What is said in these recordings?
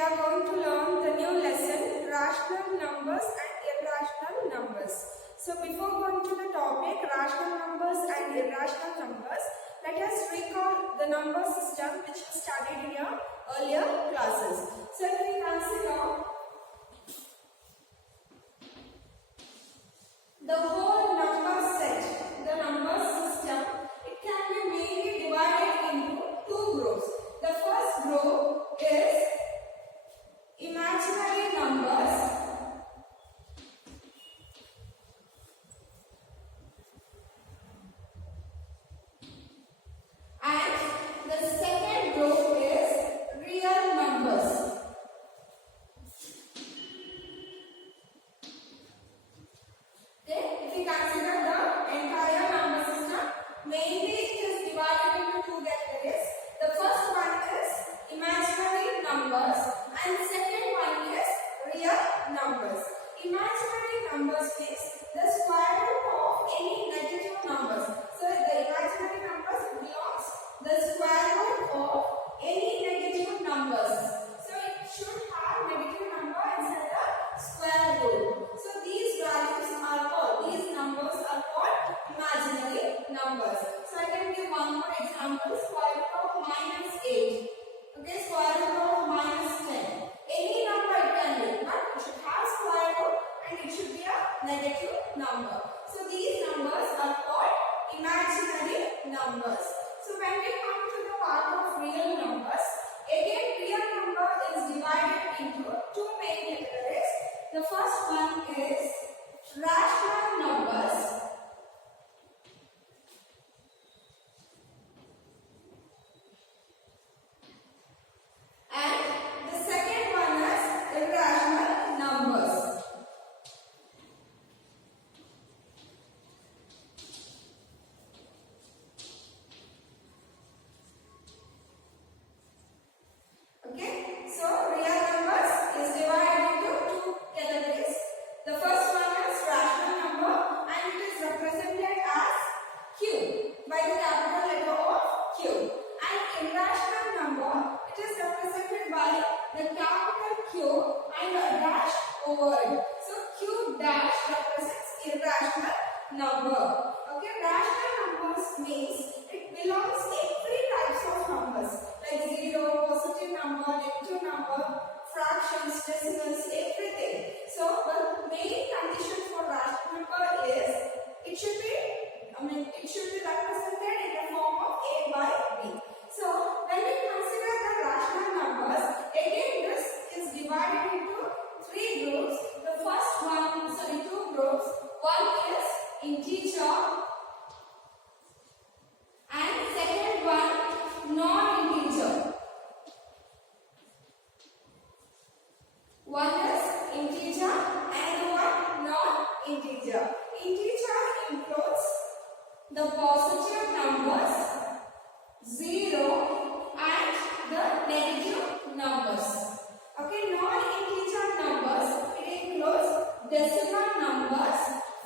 are going to learn the new lesson, rational numbers and irrational numbers. So before going to the topic, rational numbers and irrational numbers, let us recall the number system which we studied in your earlier classes. So if we consider the whole number set, the number system, it can be mainly divided into two groups. The first group is imaginary numbers and the second group is real numbers. Okay, if we consider the entire number system, mainly it is divided into two categories. The first one is imaginary numbers and the second one is real numbers. Imaginary numbers means the square root of any negative numbers. So the imaginary numbers belongs the square root of any negative numbers. So it should have negative number inside the square root. So these values are called, these numbers are called imaginary numbers. So I can give one more example, square root of minus 8. Okay, square root of minus 10. Any number it can be, but it should have square root and it should be a negative number. So these numbers are called imaginary numbers. So when we come to the part of real numbers, again real number is divided into two main categories. The first one is rational numbers and the second one is irrational numbers. Okay, so real numbers is divided into two categories. The first one is rational number and it is represented as Q by the capital letter of Q. And irrational number, it is represented by the capital Q and a dash over it. So Q dash represents irrational number. Okay, rational numbers means it belongs every types of numbers like zero, positive number, negative number, fractions, decimals, everything. So the main condition for rational number is it should be represented in the form of A by B. So when we consider the rational numbers, again this is divided into three groups. The first one, two groups. One is integer and second one non-integer. One is integer and one non-integer. Integer includes the positive numbers, 0 and the negative numbers. Okay, non-integer numbers, it includes decimal numbers,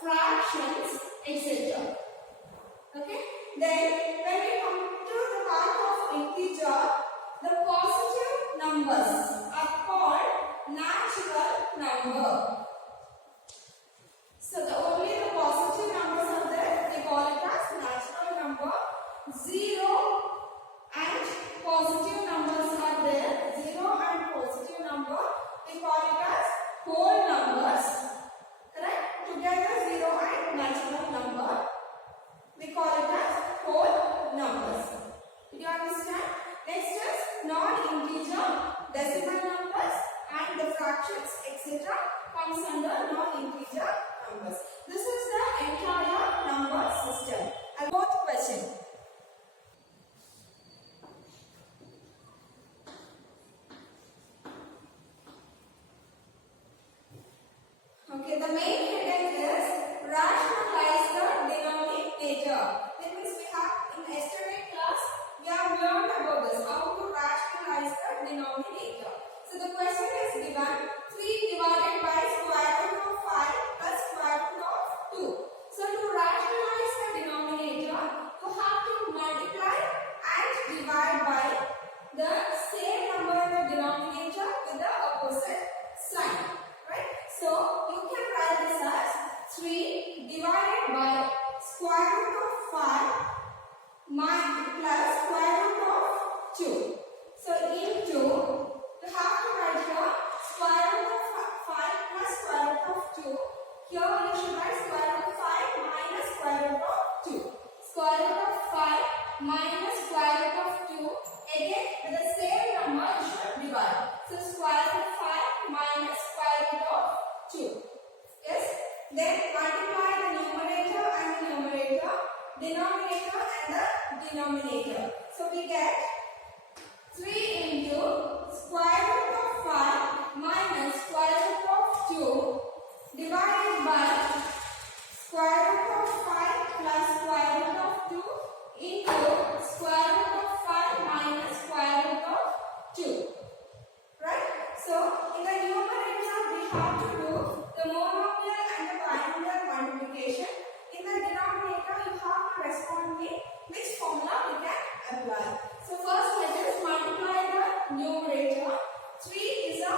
fractions, etc. Okay, then when we come to the part of integer, the positive numbers are called natural number. So only the positive numbers are there, they call it as natural number. 0 and positive numbers are there, 0 and positive number, we call it as whole numbers. Correct? Together 0 and natural number, we call it as whole numbers. Did you understand? Next is non-integer, decimal numbers and the fractions, etc. comes under non-integer numbers. This is the entire number system. And fourth question. Okay, the main heading is rationalize the denominator. That means we have in yesterday class we have learned about this, how to rationalize the denominator. So the question is given 3 divided by square root of 5 plus square root of 2. So to rationalize the denominator, you have to multiply and divide by the same number in the denominator with the 2. Yes. Then multiply the numerator and the numerator, denominator and the denominator. So we get 3 into square root of 5 minus square root of 2 divided by square root of 5 plus square root of 2 into square root of 5 minus square root of 2. Right? So in the numerator we have to do the monomial and the binomial multiplication. In the denominator you have to respond me which formula we can apply. So first let us multiply the numerator. 3 is a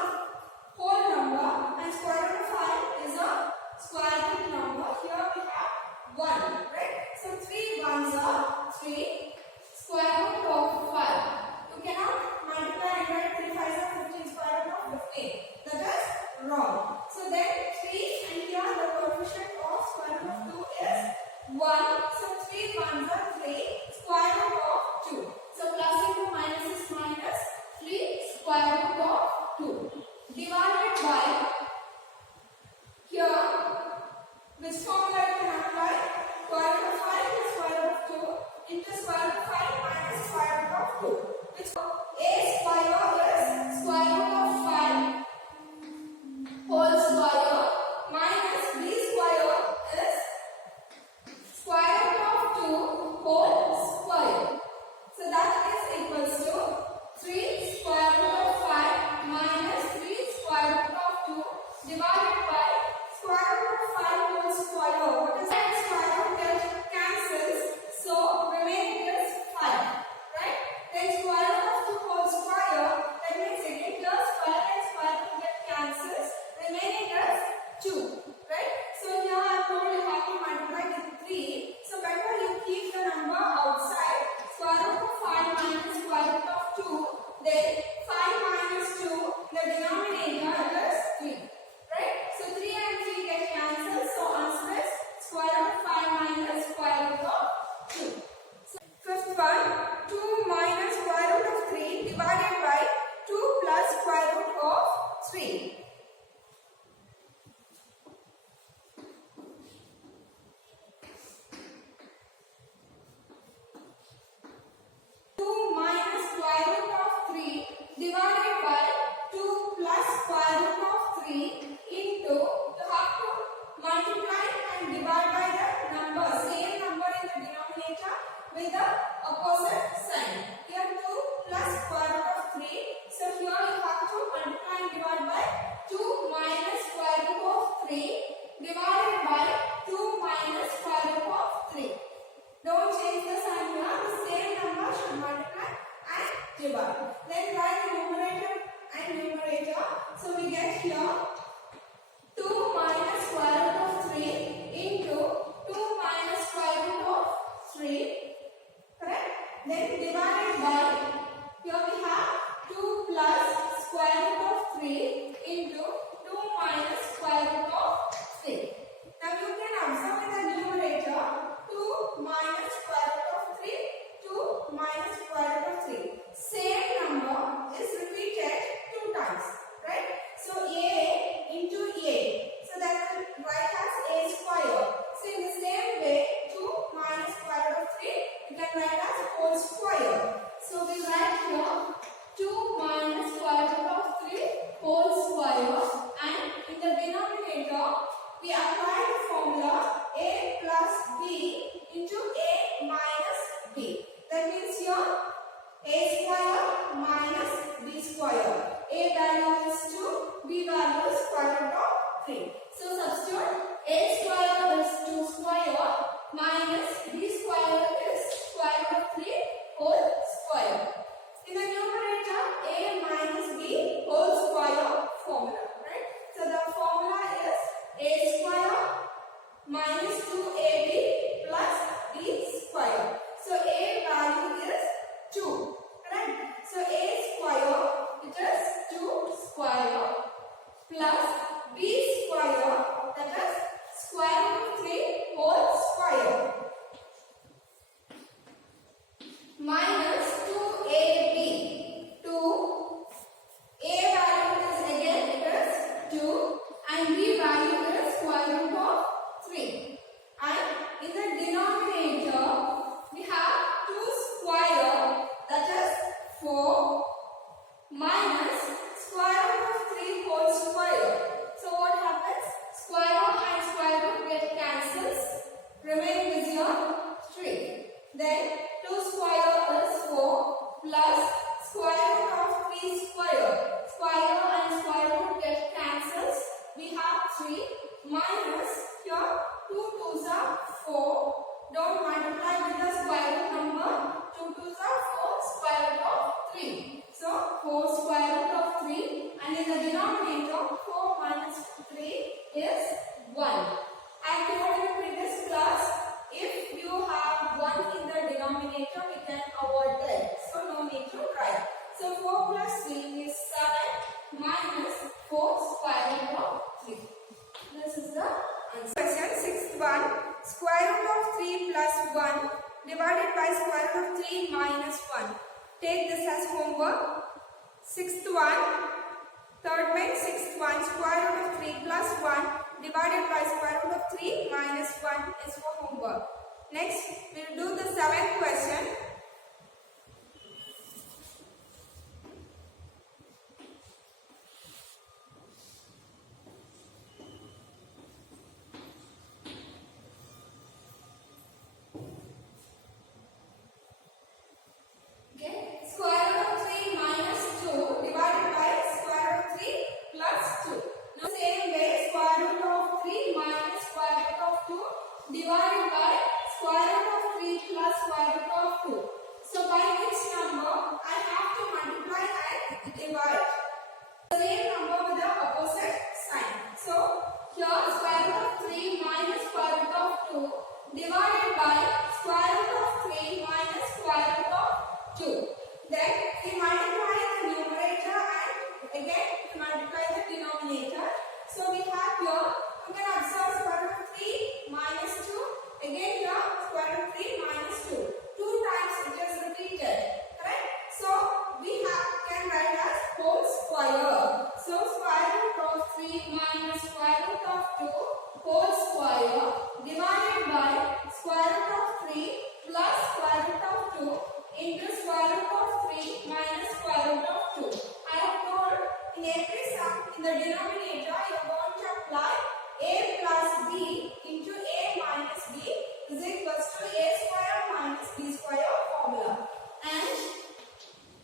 whole number and square root of 5 is a square root number. Here we have 1, right? So 3 ones are 3 square root of 5. You cannot multiply and write 3 5s are 15 square root of 15. That is wrong. So then 3 and here the coefficient of square root of 2 is 1. So 3 ones are 3 square root of 2. So plus into minus is minus 3 square root of 2 divided by here which formula you can apply? Square root of 5 is square root of 2 into square root of 5 minus square root of 2. Which a square is square root of 5 whole square minus b square is square root of 2 whole square. So that is equals to 3 square root of 5 minus 3 square root of 2 divided by square root of 5 whole square. What is that? Square root cancels, so remaining is 5. Right? Then square root of 2 whole square, that means again here square and square root get cancels, remaining is 2. Right? So here I am told you have to multiply with 3. So better you keep the number outside. Square root of 5 minus square root of 2. Then 5 minus 2, the denominator is 3. Right? So 3 and 3 get cancelled. So answer is square root of 5 minus square root of 2. So fifth one, 2 minus square root of 3 divided by 2 plus square root of 3. 2 minus square root of 3 divided by 2 plus square root of 3 into, you have to multiply and divide by the number, same number in the denominator with the opposite sign. Here 2 plus square root of 3. So here you have to multiply and divide by 2 minus square root of 3 divided by 2 minus square root of 3. Don't change the sign here. The same number should multiply and divide. Then write the numerator and numerator. So we get here 2 minus square root of 3 into 2 minus square root of 3. Correct? Then divided by, here we have 2 plus square root of 3 into 2 minus square root of 3. Now you can observe in the numerator 2 minus square root of 3, 2 minus square root of 3. Same number is repeated 2 times. Right? So a into a. So that will write as a square. So in the same way, 2 minus square root of 3, you can write as whole square. So we write here 2 minus square root of 3 whole square, and in the denominator we apply the formula a plus b into a minus b. That means here a square minus b square. A value is 2, b value is square root of 3. So substitute a square is 2 square minus b square is square root of 3 whole square. In the numerator, a minus b whole square formula. Right? So the formula is a square square root of 3 minus 1. Take this as homework. Sixth one, third main, sixth one, square root of 3 plus 1 divided by square root of 3 minus 1 is for homework. Next, we will do the seventh question. Divided by square root of 3 plus square root of 2. So by which number I have to multiply and divide the same number with the opposite sign. So here square root of 3 minus square root of 2 divided by square root of 3 minus square root of 2. Then we multiply the numerator and again we multiply the denominator. So we have here, you can observe square root of 3 minus 2. Again here square root of 3 minus 2. 2 times it is repeated. Correct? So we can write as whole square. So square root of 3 minus square root of 2 whole square divided by square root of 3 plus square root of 2 into square root of 3 minus square root of 2. I have told in every sum in the denominator you are going to apply a plus b into a minus b is equals to a square minus b square formula. And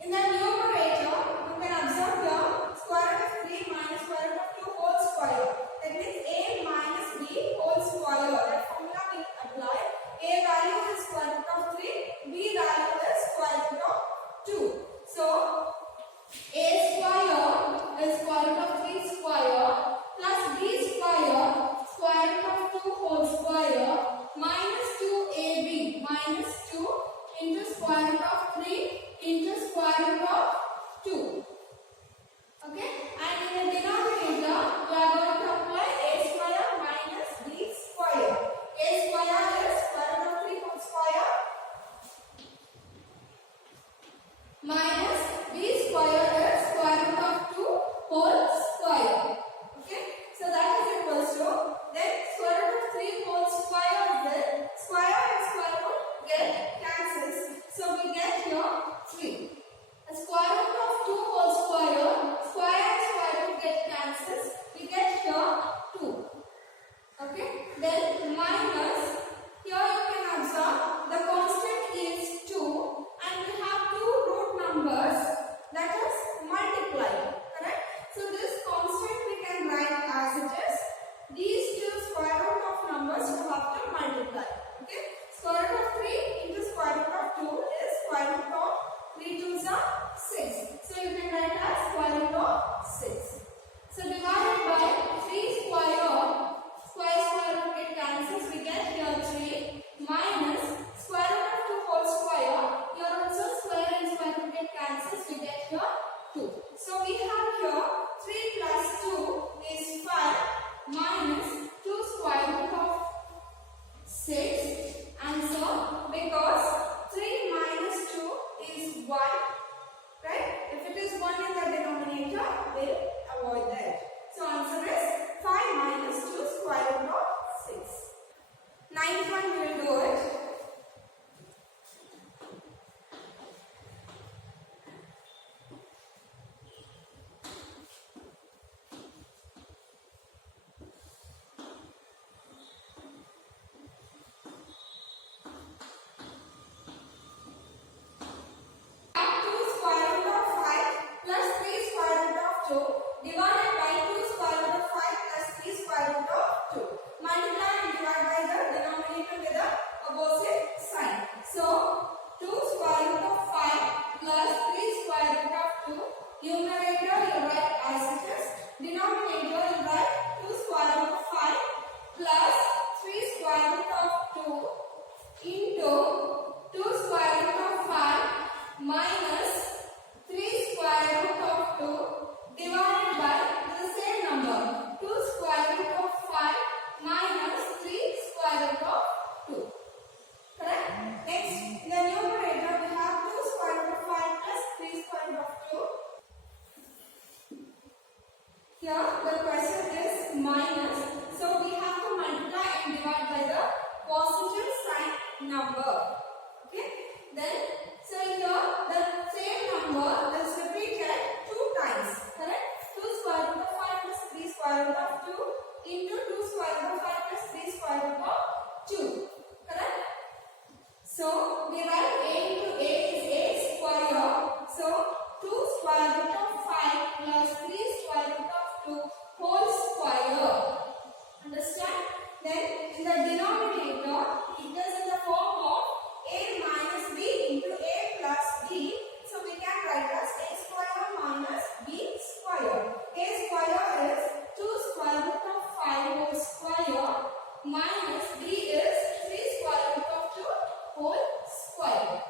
in the numerator you can observe here square root of 3 minus square root of 2 whole square. That means a minus b whole square. That formula will apply. A value is square root of 3, b value is square root of 2. So a square is square root of 3 square plus b square square root of 2 whole square minus 2ab minus 2 into square root of 3 into square root of 2. Okay, and in the denominator we are going to apply a square minus b square. A square is square root of 3 whole square minus b square is square root of 2 whole square. Okay, so that is equals to then square root of 3 whole square will square and square root get cancels. So we get here 3. A square root of 2 whole square and square root get cancels. We get here 2. Okay, then minus here you can observe the constant is 2 and we have 2 root numbers that is multiplied. Correct? So this constant we can write as it is. These two square root of numbers you have to multiply. Okay? Square root of 3 into square root of 2 is square root of 3 2s are 6. So you can write as square root of 6. So divided by 3 square root get cancels. We get here 3 minus square root of 2 whole square. Here also square and square root get cancels. We get here 2. So we have here 3 plus 2 is 5 minus 2 square root of 6. Answer, because 3 minus 2 is 1. Right? If it is 1 in the denominator, we'll avoid that. So answer is 5 minus 2 square root of 6. Ninth one we will do it. Divided by 2 square root of 5 plus 3 square root of 2. Multiply and divide by the denominator with the opposite sign. So 2 square root of 5 plus 3 square root of 2. Numerator you write as it is. Denominator you write 2 square root of 5 plus 3 square root of 2 into 2 square root of 5 minus 3 square root of 2 divided by the same number 2 square root of 5 Here the question is minus. So we have to multiply and divide by the positive sign number. Okay. Then so here the same number is repeated 2 times. Correct? 2 square root of 5 plus 3 square root of 2 into 2 square root of 5 plus 3 square root of 2. Correct? So we write a into a is a square. So 2 square root of 5 plus 3 square root of 2 whole square. Understand? Then in the denominator it is in the form of a minus b into a plus b. So we can write as a square minus b square. A square is 2 square root of 5 whole square minus b is 3 square root of 2 whole square.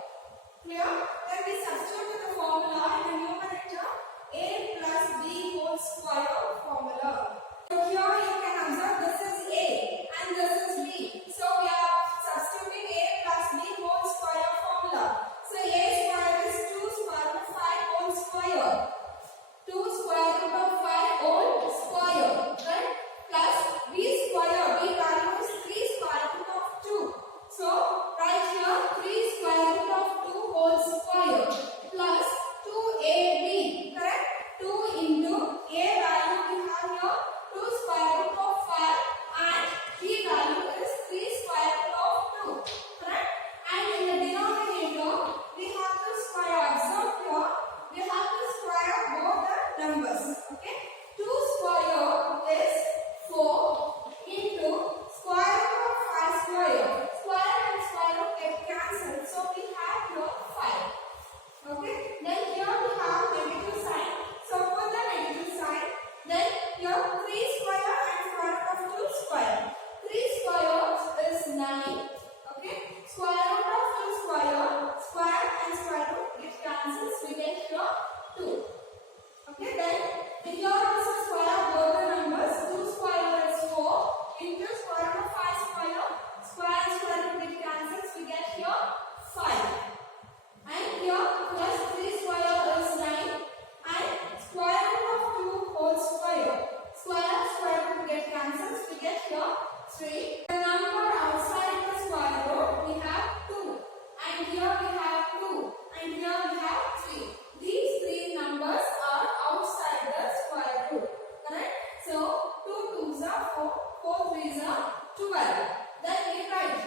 Clear? Then we substitute the formula in the numerator a plus b whole square formula. So here you can observe this is a and this is b. So we are substituting a plus b whole square formula. So a square is 2 square root of 5 whole square. 2 square root of 5 whole square. Right? Plus b square. B value is 3 square root of 2. So right here 3 square root of 2 whole square plus 2ab. Correct? 2 into a value we have here 2 square root of 5 and b value is 3 square root of 2. Correct? And in the denominator we have to square. So here we have to square both the numbers. Okay? 2 square is 4 into square root of 5 square. Square and square root get cancelled. So we have here 5. Okay? Then here we have negative sign. So put the negative sign. Then here 3 square and square root of 2 square. 3 square is 9. Okay? Square root of 2 square. Square and square root get cancelled. We get here 2. Okay? Then here also square both the numbers. 2 square is 4 into square root of 5 square. Square and square root get cancelled. We get here 5. And here plus 3 square is 9 and square root of 2 whole square. Square and square root get cancelled. We get here 3. The number outside the square root we have 2 and here we have 2 and here we have 3. These 3 numbers are outside the square root. Correct? So 2 2s are 4, 4 3s are 12. Then we write.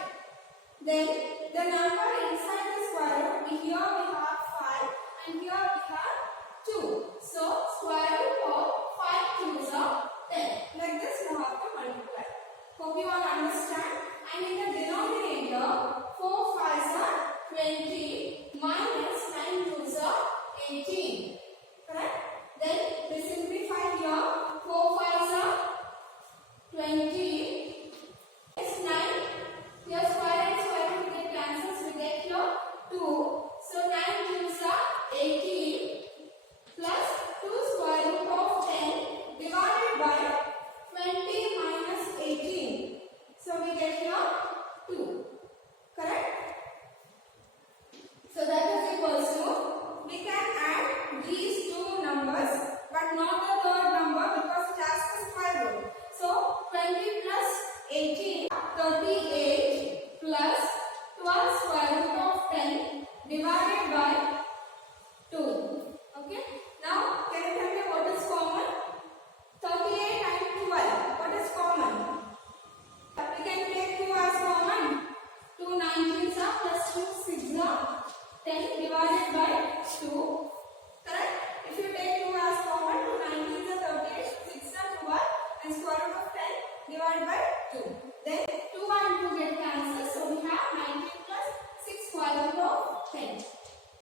Then the number inside the square root, here we have 5 and here we have 2. So square root of 5 2s are 10. Like this we have to multiply. Hope you all understand. And in the denominator, 4 5s are 20 minus 9 2s are 18. Correct? Then we simplify here. 4 5s are 20. It's 9. Here square and square root get cancelled. We get here 2. So 9 2s are 18 plus 2 square root of 10 divided by 20 minus 18. So we get here 2. Correct? So that is equals to, we can add these 2 numbers but not the third number because it has the square root. So 20 plus 18, 38 plus 12 square root of 10 divided by 2. Okay? Now can you tell me what is common? 38 and 12. What is common? We can take 2 as common. 2 19s are plus 2 6s are 10 divided by 2. Correct? If you take 2 as common, 2 19s are 38, 6 are 12 and square root of 10 divided by 2. Then